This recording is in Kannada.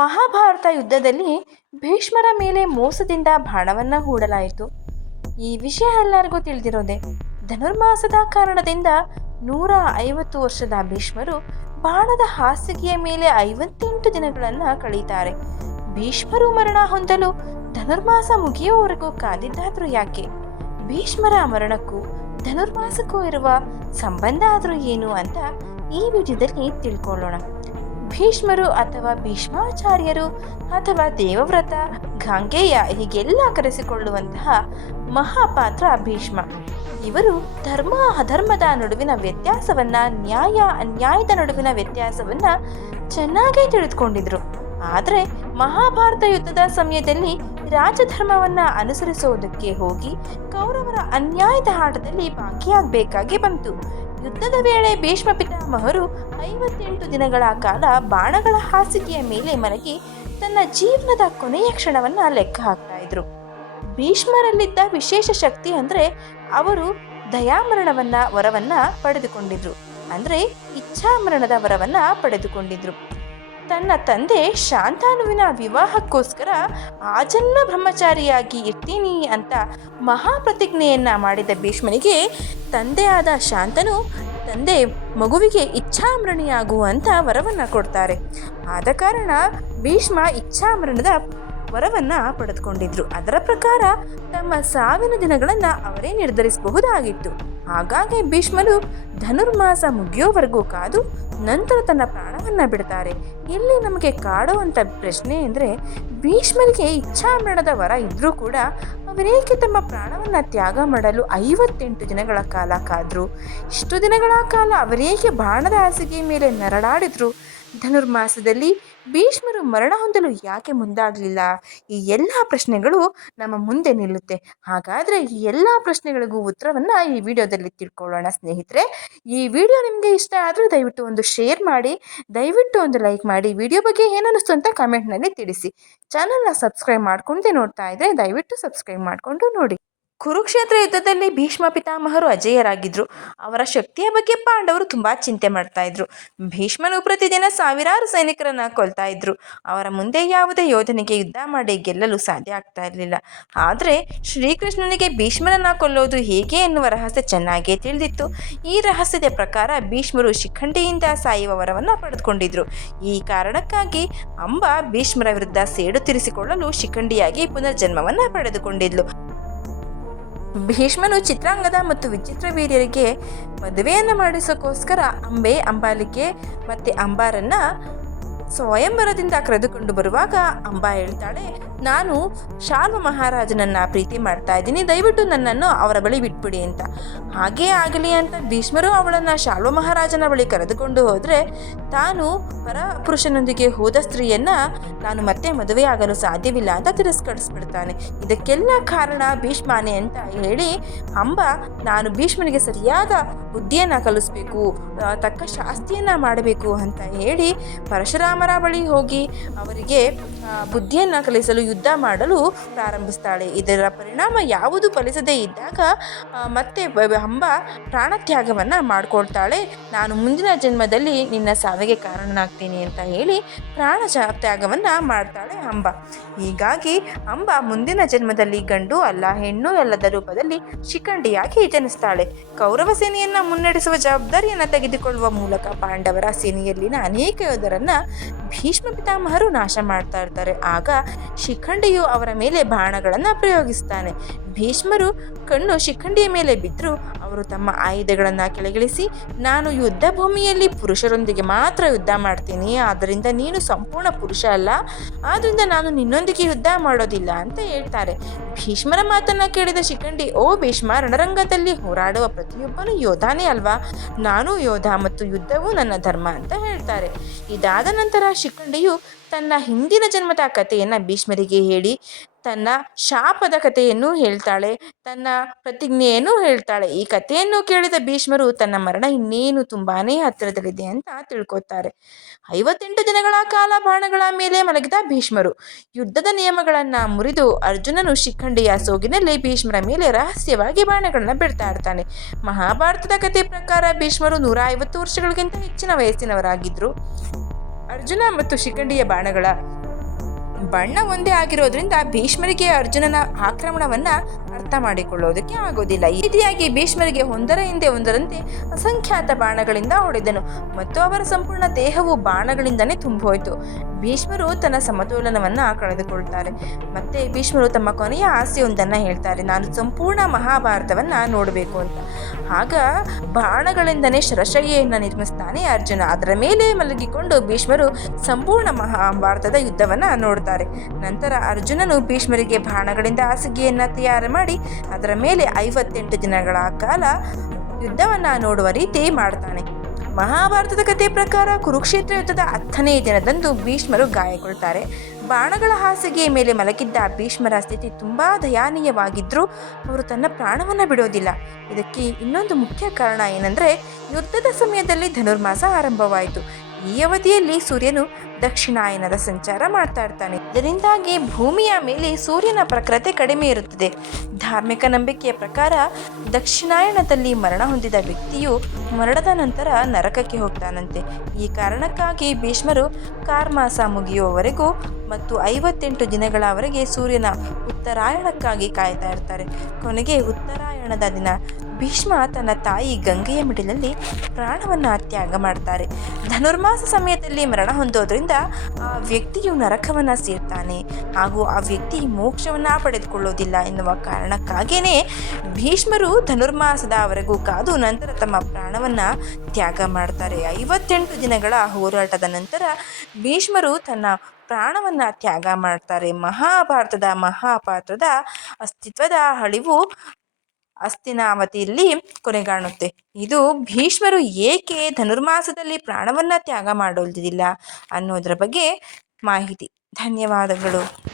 ಮಹಾಭಾರತ ಯುದ್ಧದಲ್ಲಿ ಭೀಷ್ಮರ ಮೇಲೆ ಮೋಸದಿಂದ ಬಾಣವನ್ನ ಹೂಡಲಾಯಿತು. ಈ ವಿಷಯ ಎಲ್ಲರಿಗೂ ತಿಳಿದಿರೋದೆ, ಧನುರ್ಮಾಸದ ಕಾರಣದಿಂದ ನೂರ ಐವತ್ತು ವರ್ಷದ ಭೀಷ್ಮರು ಬಾಣದ ಹಾಸಿಗೆಯ ಮೇಲೆ ಐವತ್ತೆಂಟು ದಿನಗಳನ್ನು ಕಳೀತಾರೆ. ಭೀಷ್ಮರು ಮರಣ ಹೊಂದಲು ಧನುರ್ಮಾಸ ಮುಗಿಯುವವರೆಗೂ ಕಾದಿದ್ದಾದ್ರೂ ಯಾಕೆ? ಭೀಷ್ಮರ ಮರಣಕ್ಕೂ ಧನುರ್ಮಾಸಕ್ಕೂ ಇರುವ ಸಂಬಂಧ ಆದರೂ ಏನು ಅಂತ ಈ ವಿಡಿಯೋದಲ್ಲಿ ತಿಳ್ಕೊಳ್ಳೋಣ. ಭೀಷ್ಮರು ಅಥವಾ ಭೀಷ್ಮಾಚಾರ್ಯರು ಅಥವಾ ದೇವವ್ರತ, ಗಂಗೆಯ ಹೀಗೆಲ್ಲ ಕರೆಸಿಕೊಳ್ಳುವಂತಹ ಮಹಾಪಾತ್ರ ಭೀಷ್ಮ. ಇವರು ಧರ್ಮ, ಅಧರ್ಮದ ನಡುವಿನ ವ್ಯತ್ಯಾಸವನ್ನ, ನ್ಯಾಯ, ಅನ್ಯಾಯದ ನಡುವಿನ ವ್ಯತ್ಯಾಸವನ್ನ ಚೆನ್ನಾಗೇ ತಿಳಿದುಕೊಂಡಿದ್ರು. ಆದರೆ ಮಹಾಭಾರತ ಯುದ್ಧದ ಸಮಯದಲ್ಲಿ ರಾಜಧರ್ಮವನ್ನ ಅನುಸರಿಸುವುದಕ್ಕೆ ಹೋಗಿ ಕೌರವರ ಅನ್ಯಾಯದ ಆಟದಲ್ಲಿ ಭಾಗಿಯಾಗಬೇಕಾಗಿ ಬಂತು. ಯುದ್ಧದ ವೇಳೆ ಭೀಷ್ಮ ಪಿತಾಮಹರು ಐವತ್ತೆಂಟು ದಿನಗಳ ಕಾಲ ಬಾಣಗಳ ಹಾಸಿಗೆಯ ಮೇಲೆ ಮಲಗಿ ತನ್ನ ಜೀವನದ ಕೊನೆಯ ಕ್ಷಣವನ್ನ ಲೆಕ್ಕ ಹಾಕ್ತಾ ಇದ್ರು. ಭೀಷ್ಮರಲ್ಲಿದ್ದ ವಿಶೇಷ ಶಕ್ತಿ ಅಂದ್ರೆ ಅವರು ದಯಾಮರಣವನ್ನ ವರವನ್ನ ಪಡೆದುಕೊಂಡಿದ್ರು. ಅಂದ್ರೆ ಇಚ್ಛಾಮರಣದ ವರವನ್ನ ಪಡೆದುಕೊಂಡಿದ್ರು. ತನ್ನ ತಂದೆ ಶಾಂತಾನುವಿನ ವಿವಾಹಕ್ಕೋಸ್ಕರ ಆಜನ್ಮ ಬ್ರಹ್ಮಚಾರಿಯಾಗಿ ಇರ್ತೀನಿ ಅಂತ ಮಹಾಪ್ರತಿಜ್ಞೆಯನ್ನ ಮಾಡಿದ ಭೀಷ್ಮನಿಗೆ ತಂದೆಯಾದ ಶಾಂತನು ತಂದೆ ಮಗುವಿಗೆ ಇಚ್ಛಾಮರಣಿಯಾಗುವಂತ ವರವನ್ನ ಕೊಡ್ತಾರೆ. ಆದ ಕಾರಣ ಭೀಷ್ಮ ಇಚ್ಛಾಮರಣದ ವರವನ್ನ ಪಡೆದುಕೊಂಡಿದ್ರು. ಅದರ ಪ್ರಕಾರ ತಮ್ಮ ಸಾವಿನ ದಿನಗಳನ್ನು ಅವರೇ ನಿರ್ಧರಿಸಬಹುದಾಗಿತ್ತು. ಹಾಗಾಗಿ ಭೀಷ್ಮರು ಧನುರ್ಮಾಸ ಮುಗಿಯೋವರೆಗೂ ಕಾದು ನಂತರ ತನ್ನ ಪ್ರಾಣವನ್ನ ಬಿಡ್ತಾರೆ. ಇಲ್ಲಿ ನಮಗೆ ಕಾಡುವಂಥ ಪ್ರಶ್ನೆ ಅಂದರೆ ಭೀಷ್ಮರಿಗೆ ಇಚ್ಛಾಮರಣದ ವರ ಇದ್ದರೂ ಕೂಡ ಅವರೇಕೆ ತಮ್ಮ ಪ್ರಾಣವನ್ನು ತ್ಯಾಗ ಮಾಡಲು ಐವತ್ತೆಂಟು ದಿನಗಳ ಕಾಲ ಕಾದರು? ಇಷ್ಟು ದಿನಗಳ ಕಾಲ ಅವರೇಕೆ ಬಾಣದ ಹಾಸಿಗೆ ಮೇಲೆ ನರಳಾಡಿದ್ರು? ಧನುರ್ಮಾಸದಲ್ಲಿ ಭೀಷ್ಮರು ಮರಣ ಹೊಂದಲು ಯಾಕೆ ಮುಂದಾಗಲಿಲ್ಲ? ಈ ಎಲ್ಲ ಪ್ರಶ್ನೆಗಳು ನಮ್ಮ ಮುಂದೆ ನಿಲ್ಲುತ್ತೆ. ಹಾಗಾದರೆ ಈ ಎಲ್ಲ ಪ್ರಶ್ನೆಗಳಿಗೂ ಉತ್ತರವನ್ನು ಈ ವಿಡಿಯೋದಲ್ಲಿ ತಿಳ್ಕೊಳ್ಳೋಣ ಸ್ನೇಹಿತರೆ. ಈ ವಿಡಿಯೋ ನಿಮಗೆ ಇಷ್ಟ ಆದರೆ ದಯವಿಟ್ಟು ಒಂದು ಶೇರ್ ಮಾಡಿ, ದಯವಿಟ್ಟು ಒಂದು ಲೈಕ್ ಮಾಡಿ, ವಿಡಿಯೋ ಬಗ್ಗೆ ಏನನ್ನಿಸ್ತು ಅಂತ ಕಮೆಂಟ್ನಲ್ಲಿ ತಿಳಿಸಿ. ಚಾನಲ್ನ ಸಬ್ಸ್ಕ್ರೈಬ್ ಮಾಡ್ಕೊಂಡೇ ನೋಡ್ತಾ ಇದ್ದರೆ ದಯವಿಟ್ಟು ಸಬ್ಸ್ಕ್ರೈಬ್ ಮಾಡಿಕೊಂಡು ನೋಡಿ. ಕುರುಕ್ಷೇತ್ರ ಯುದ್ಧದಲ್ಲಿ ಭೀಷ್ಮ ಪಿತಾಮಹರು ಅಜೇಯರಾಗಿದ್ರು. ಅವರ ಶಕ್ತಿಯ ಬಗ್ಗೆ ಪಾಂಡವರು ತುಂಬಾ ಚಿಂತೆ ಮಾಡ್ತಾ ಇದ್ರು. ಭೀಷ್ಮನು ಪ್ರತಿದಿನ ಸಾವಿರಾರು ಸೈನಿಕರನ್ನ ಕೊಲ್ತಾ ಇದ್ರು. ಅವರ ಮುಂದೆ ಯಾವುದೇ ಯೋಧನಿಗೆ ಯುದ್ಧ ಮಾಡಿ ಗೆಲ್ಲಲು ಸಾಧ್ಯ ಆಗ್ತಾ ಇರಲಿಲ್ಲ. ಆದರೆ ಶ್ರೀಕೃಷ್ಣನಿಗೆ ಭೀಷ್ಮನನ್ನ ಕೊಲ್ಲೋದು ಹೇಗೆ ಎನ್ನುವ ರಹಸ್ಯ ಚೆನ್ನಾಗೇ ತಿಳಿದಿತ್ತು. ಈ ರಹಸ್ಯದ ಪ್ರಕಾರ ಭೀಷ್ಮರು ಶಿಖಂಡಿಯಿಂದ ಸಾಯುವ ವರವನ್ನು ಪಡೆದುಕೊಂಡಿದ್ರು. ಈ ಕಾರಣಕ್ಕಾಗಿ ಅಂಬ ಭೀಷ್ಮರ ವಿರುದ್ಧ ಸೇಡು ತೀರಿಸಿಕೊಳ್ಳಲು ಶಿಖಂಡಿಯಾಗಿ ಪುನರ್ಜನ್ಮವನ್ನ ಪಡೆದುಕೊಂಡಿದ್ಲು. ಭೀಷ್ಮನು ಚಿತ್ರಾಂಗದ ಮತ್ತು ವಿಚಿತ್ರ ವೀರ್ಯರಿಗೆ ಮದುವೆಯನ್ನು ಮಾಡಿಸೋಕ್ಕೋಸ್ಕರ ಅಂಬೆ, ಅಂಬಾಲಿಕೆ ಮತ್ತು ಅಂಬಾರನ್ನ ಸ್ವಯಂವರದಿಂದ ಕರೆದುಕೊಂಡು ಬರುವಾಗ ಅಂಬಾ ಹೇಳ್ತಾಳೆ ನಾನು ಶಾಲ್ವ ಮಹಾರಾಜನನ್ನ ಪ್ರೀತಿ ಮಾಡ್ತಾ ಇದ್ದೀನಿ. ದಯವಿಟ್ಟು ನನ್ನನ್ನು ಅವರ ಬಳಿ ಬಿಟ್ಬಿಡಿ ಅಂತ. ಹಾಗೇ ಆಗಲಿ ಅಂತ ಭೀಷ್ಮರು ಅವಳನ್ನು ಶಾಲ್ವ ಮಹಾರಾಜನ ಬಳಿ ಕರೆದುಕೊಂಡು ಹೋದರೆ ತಾನು ಪರಪುರುಷನೊಂದಿಗೆ ಹೋದ ಸ್ತ್ರೀಯನ್ನ ನಾನು ಮತ್ತೆ ಮದುವೆಯಾಗಲು ಸಾಧ್ಯವಿಲ್ಲ ಅಂತ ತಿರಸ್ಕರಿಸ್ಬಿಡ್ತಾನೆ. ಇದಕ್ಕೆಲ್ಲ ಕಾರಣ ಭೀಷ್ಮಾನೆ ಅಂತ ಹೇಳಿ ಅಂಬ ನಾನು ಭೀಷ್ಮನಿಗೆ ಸರಿಯಾದ ಬುದ್ಧಿಯನ್ನ ಕಲಿಸ್ಬೇಕು ತಕ್ಕ ಶಾಸ್ತಿಯನ್ನು ಮಾಡಬೇಕು ಅಂತ ಹೇಳಿ ಪರಶುರಾಮರ ಬಳಿ ಹೋಗಿ ಅವರಿಗೆ ಬುದ್ಧಿಯನ್ನು ಕಲಿಸಲು ಯುದ್ಧ ಮಾಡಲು ಪ್ರಾರಂಭಿಸ್ತಾಳೆ. ಇದರ ಪರಿಣಾಮ ಯಾವುದು ಫಲಿಸದೇ ಇದ್ದಾಗ ಮತ್ತೆ ಹಂಬ ಪ್ರಾಣತ್ಯಾಗವನ್ನು ಮಾಡ್ಕೊಳ್ತಾಳೆ. ನಾನು ಮುಂದಿನ ಜನ್ಮದಲ್ಲಿ ನಿನ್ನ ಸಾವಿಗೆ ಕಾರಣನಾಗ್ತೀನಿ ಅಂತ ಹೇಳಿ ಪ್ರಾಣ ತ್ಯಾಗವನ್ನು ಮಾಡ್ತಾಳೆ ಹಂಬ. ಹೀಗಾಗಿ ಅಂಬ ಮುಂದಿನ ಜನ್ಮದಲ್ಲಿ ಗಂಡು ಅಲ್ಲ, ಹೆಣ್ಣು ಅಲ್ಲದ ರೂಪದಲ್ಲಿ ಶಿಖಂಡಿಯಾಗಿ ಜನಿಸ್ತಾಳೆ. ಕೌರವ ಸೇನೆಯನ್ನು ಮುನ್ನಡೆಸುವ ಜವಾಬ್ದಾರಿಯನ್ನು ತೆಗೆದುಕೊಳ್ಳುವ ಮೂಲಕ ಪಾಂಡವರ ಸೇನೆಯಲ್ಲಿನ ಅನೇಕ ಯೋಧರನ್ನ ಭೀಷ್ಮ ಪಿತಾಮಹರು ನಾಶ ಮಾಡ್ತಾ ಇರ್ತಾರೆ. ಆಗ ಶಿಖಂಡಿಯು ಅವರ ಮೇಲೆ ಬಾಣಗಳನ್ನು ಪ್ರಯೋಗಿಸ್ತಾನೆ. ಭೀಷ್ಮರು ಕಣ್ಣು ಶಿಖಂಡಿಯ ಮೇಲೆ ಬಿದ್ದರೂ ಅವರು ತಮ್ಮ ಆಯುಧಗಳನ್ನು ಕೆಳಗಿಳಿಸಿ, ನಾನು ಯುದ್ಧ ಭೂಮಿಯಲ್ಲಿ ಪುರುಷರೊಂದಿಗೆ ಮಾತ್ರ ಯುದ್ಧ ಮಾಡ್ತೀನಿ, ಆದ್ದರಿಂದ ನೀನು ಸಂಪೂರ್ಣ ಪುರುಷ ಅಲ್ಲ ಆದ್ದರಿಂದ ನಾನು ನಿನ್ನೊಂದಿಗೆ ಯುದ್ಧ ಮಾಡೋದಿಲ್ಲ, ಅಂತ ಹೇಳ್ತಾರೆ. ಭೀಷ್ಮರ ಮಾತನ್ನು ಕೇಳಿದ ಶಿಖಂಡಿ, ಓ ಭೀಷ್ಮ, ರಣರಂಗದಲ್ಲಿ ಹೋರಾಡುವ ಪ್ರತಿಯೊಬ್ಬನು ಯೋಧಾನೇ ಅಲ್ವಾ? ನಾನು ಯೋಧ ಮತ್ತು ಯುದ್ಧವೂ ನನ್ನ ಧರ್ಮ, ಅಂತ ಹೇಳ್ತಾರೆ. ಇದಾದ ನಂತರ ಶಿಖಂಡಿಯು ತನ್ನ ಹಿಂದಿನ ಜನ್ಮದ ಕಥೆಯನ್ನು ಭೀಷ್ಮರಿಗೆ ಹೇಳಿ ತನ್ನ ಶಾಪದ ಕಥೆಯನ್ನು ಹೇಳ್ತಾಳೆ, ತನ್ನ ಪ್ರತಿಜ್ಞೆಯನ್ನು ಹೇಳ್ತಾಳೆ. ಈ ಕಥೆಯನ್ನು ಕೇಳಿದ ಭೀಷ್ಮರು ತನ್ನ ಮರಣ ಇನ್ನೇನು ತುಂಬಾನೇ ಹತ್ತಿರದಲ್ಲಿದೆ ಅಂತ ತಿಳ್ಕೊತಾರೆ ಐವತ್ತೆಂಟು ದಿನಗಳ ಕಾಲ ಬಾಣಗಳ ಮೇಲೆ ಮಲಗಿದ ಭೀಷ್ಮರು, ಯುದ್ಧದ ನಿಯಮಗಳನ್ನ ಮುರಿದು ಅರ್ಜುನನು ಶಿಖಂಡಿಯ ಸೋಗಿನಲ್ಲಿ ಭೀಷ್ಮರ ಮೇಲೆ ರಹಸ್ಯವಾಗಿ ಬಾಣಗಳನ್ನ ಬಿಡ್ತಾ ಇರ್ತಾನೆ. ಮಹಾಭಾರತದ ಕಥೆ ಪ್ರಕಾರ ಭೀಷ್ಮರು ನೂರ ಐವತ್ತು ವರ್ಷಗಳಿಗಿಂತ ಹೆಚ್ಚಿನ ವಯಸ್ಸಿನವರಾಗಿದ್ರು. ಅರ್ಜುನ ಮತ್ತು ಶಿಖಂಡಿಯ ಬಾಣಗಳ ಬಣ್ಣ ಒಂದೇ ಆಗಿರೋದ್ರಿಂದ ಭೀಷ್ಮರಿಗೆ ಅರ್ಜುನನ ಆಕ್ರಮಣವನ್ನ ಅರ್ಥ ಮಾಡಿಕೊಳ್ಳೋದಕ್ಕೆ ಆಗೋದಿಲ್ಲ. ಈ ರೀತಿಯಾಗಿ ಭೀಷ್ಮರಿಗೆ ಒಂದರ ಹಿಂದೆ ಒಂದರಂತೆ ಅಸಂಖ್ಯಾತ ಬಾಣಗಳಿಂದ ಹೊಡೆದನು. ಮತ್ತು ಅವರ ಸಂಪೂರ್ಣ ದೇಹವು ಬಾಣಗಳಿಂದನೇ ತುಂಬೋಯ್ತು. ಭೀಷ್ಮರು ತನ್ನ ಸಮತೋಲನವನ್ನು ಕಳೆದುಕೊಳ್ತಾರೆ. ಮತ್ತೆ ಭೀಷ್ಮರು ತಮ್ಮ ಕೊನೆಯ ಆಸೆಯೊಂದನ್ನ ಹೇಳ್ತಾರೆ. ನಾನು ಸಂಪೂರ್ಣ ಮಹಾಭಾರತವನ್ನ ನೋಡಬೇಕು ಅಂತ. ಆಗ ಬಾಣಗಳಿಂದನೇ ಶರಶಯ್ಯನ್ನು ನಿರ್ಮಿಸ್ತಾನೆ ಅರ್ಜುನ. ಅದರ ಮೇಲೆ ಮಲಗಿಕೊಂಡು ಭೀಷ್ಮರು ಸಂಪೂರ್ಣ ಮಹಾಭಾರತದ ಯುದ್ಧವನ್ನ ನೋಡ್ತಾರೆ. ನಂತರ ಅರ್ಜುನನು ಭೀಷ್ಮರಿಗೆ ಬಾಣಗಳಿಂದ ಹಾಸಿಗೆಯನ್ನು ತಯಾರು ಮಾಡಿ ಅದರ ಮೇಲೆ ಐವತ್ತೆಂಟು ದಿನಗಳ ಕಾಲ ಯುದ್ಧವನ್ನ ನೋಡುವ ರೀತಿ ಮಾಡ್ತಾನೆ. ಮಹಾಭಾರತದ ಕಥೆ ಪ್ರಕಾರ ಕುರುಕ್ಷೇತ್ರ ಯುದ್ಧದ ಹತ್ತನೇ ದಿನದಂದು ಭೀಷ್ಮರು ಗಾಯಗೊಳ್ತಾರೆ. ಬಾಣಗಳ ಹಾಸಿಗೆಯ ಮೇಲೆ ಮಲಗಿದ್ದ ಭೀಷ್ಮರ ಸ್ಥಿತಿ ತುಂಬಾ ದಯಾನೀಯವಾಗಿದ್ದರೂ ಅವರು ತನ್ನ ಪ್ರಾಣವನ್ನು ಬಿಡೋದಿಲ್ಲ. ಇದಕ್ಕೆ ಇನ್ನೊಂದು ಮುಖ್ಯ ಕಾರಣ ಏನಂದ್ರೆ ಯುದ್ಧದ ಸಮಯದಲ್ಲಿ ಧನುರ್ಮಾಸ ಆರಂಭವಾಯಿತು. ಈ ಅವಧಿಯಲ್ಲಿ ಸೂರ್ಯನು ದಕ್ಷಿಣಾಯನದ ಸಂಚಾರ ಮಾಡ್ತಾ ಇರ್ತಾನೆ. ಇದರಿಂದಾಗಿ ಭೂಮಿಯ ಮೇಲೆ ಸೂರ್ಯನ ಪ್ರಕೃತಿ ಕಡಿಮೆ ಇರುತ್ತದೆ. ಧಾರ್ಮಿಕ ನಂಬಿಕೆಯ ಪ್ರಕಾರ ದಕ್ಷಿಣಾಯನದಲ್ಲಿ ಮರಣ ಹೊಂದಿದ ವ್ಯಕ್ತಿಯು ಮರಣದ ನಂತರ ನರಕಕ್ಕೆ ಹೋಗ್ತಾನಂತೆ. ಈ ಕಾರಣಕ್ಕಾಗಿ ಭೀಷ್ಮರು ಕಾರ್ಮಾಸ ಮುಗಿಯುವವರೆಗೂ ಮತ್ತು ಐವತ್ತೆಂಟು ದಿನಗಳವರೆಗೆ ಸೂರ್ಯನ ಉತ್ತರಾಯಣಕ್ಕಾಗಿ ಕಾಯ್ತಾ ಇರ್ತಾರೆ. ಕೊನೆಗೆ ಉತ್ತರಾಯಣದ ದಿನ. ಭೀಷ್ಮ ತನ್ನ ತಾಯಿ ಗಂಗೆಯ ಮಿಡಿಲಲ್ಲಿ ಪ್ರಾಣವನ್ನು ತ್ಯಾಗ ಮಾಡ್ತಾರೆ. ಧನುರ್ಮಾಸ ಸಮಯದಲ್ಲಿ ಮರಣ ಹೊಂದೋದ್ರಿಂದ ಆ ವ್ಯಕ್ತಿಯು ನರಕವನ್ನು ಸೇರ್ತಾನೆ. ಹಾಗೂ ಆ ವ್ಯಕ್ತಿ ಮೋಕ್ಷವನ್ನು ಪಡೆದುಕೊಳ್ಳೋದಿಲ್ಲ ಎನ್ನುವ ಕಾರಣಕ್ಕಾಗಿಯೇ ಭೀಷ್ಮರು ಧನುರ್ಮಾಸದವರೆಗೂ ಕಾದು ನಂತರ ತಮ್ಮ ಪ್ರಾಣವನ್ನು ತ್ಯಾಗ ಮಾಡ್ತಾರೆ. ಐವತ್ತೆಂಟು ದಿನಗಳ ಹೋರಾಟದ ನಂತರ ಭೀಷ್ಮರು ತನ್ನ ಪ್ರಾಣವನ್ನು ತ್ಯಾಗ ಮಾಡ್ತಾರೆ. ಮಹಾಭಾರತದ ಮಹಾಪಾತ್ರದ ಅಸ್ತಿತ್ವದ ಅಳಿವು ಅಸ್ತಿನಾವತಿಯಲ್ಲಿ ಕೊನೆಗಾಣುತ್ತೆ ಇದು ಭೀಷ್ಮರು ಏಕೆ ಧನುರ್ಮಾಸದಲ್ಲಿ ಪ್ರಾಣವನ್ನು ತ್ಯಾಗ ಮಾಡೋದಿಲ್ಲ ಅನ್ನೋದರ ಬಗ್ಗೆ ಮಾಹಿತಿ. ಧನ್ಯವಾದಗಳು.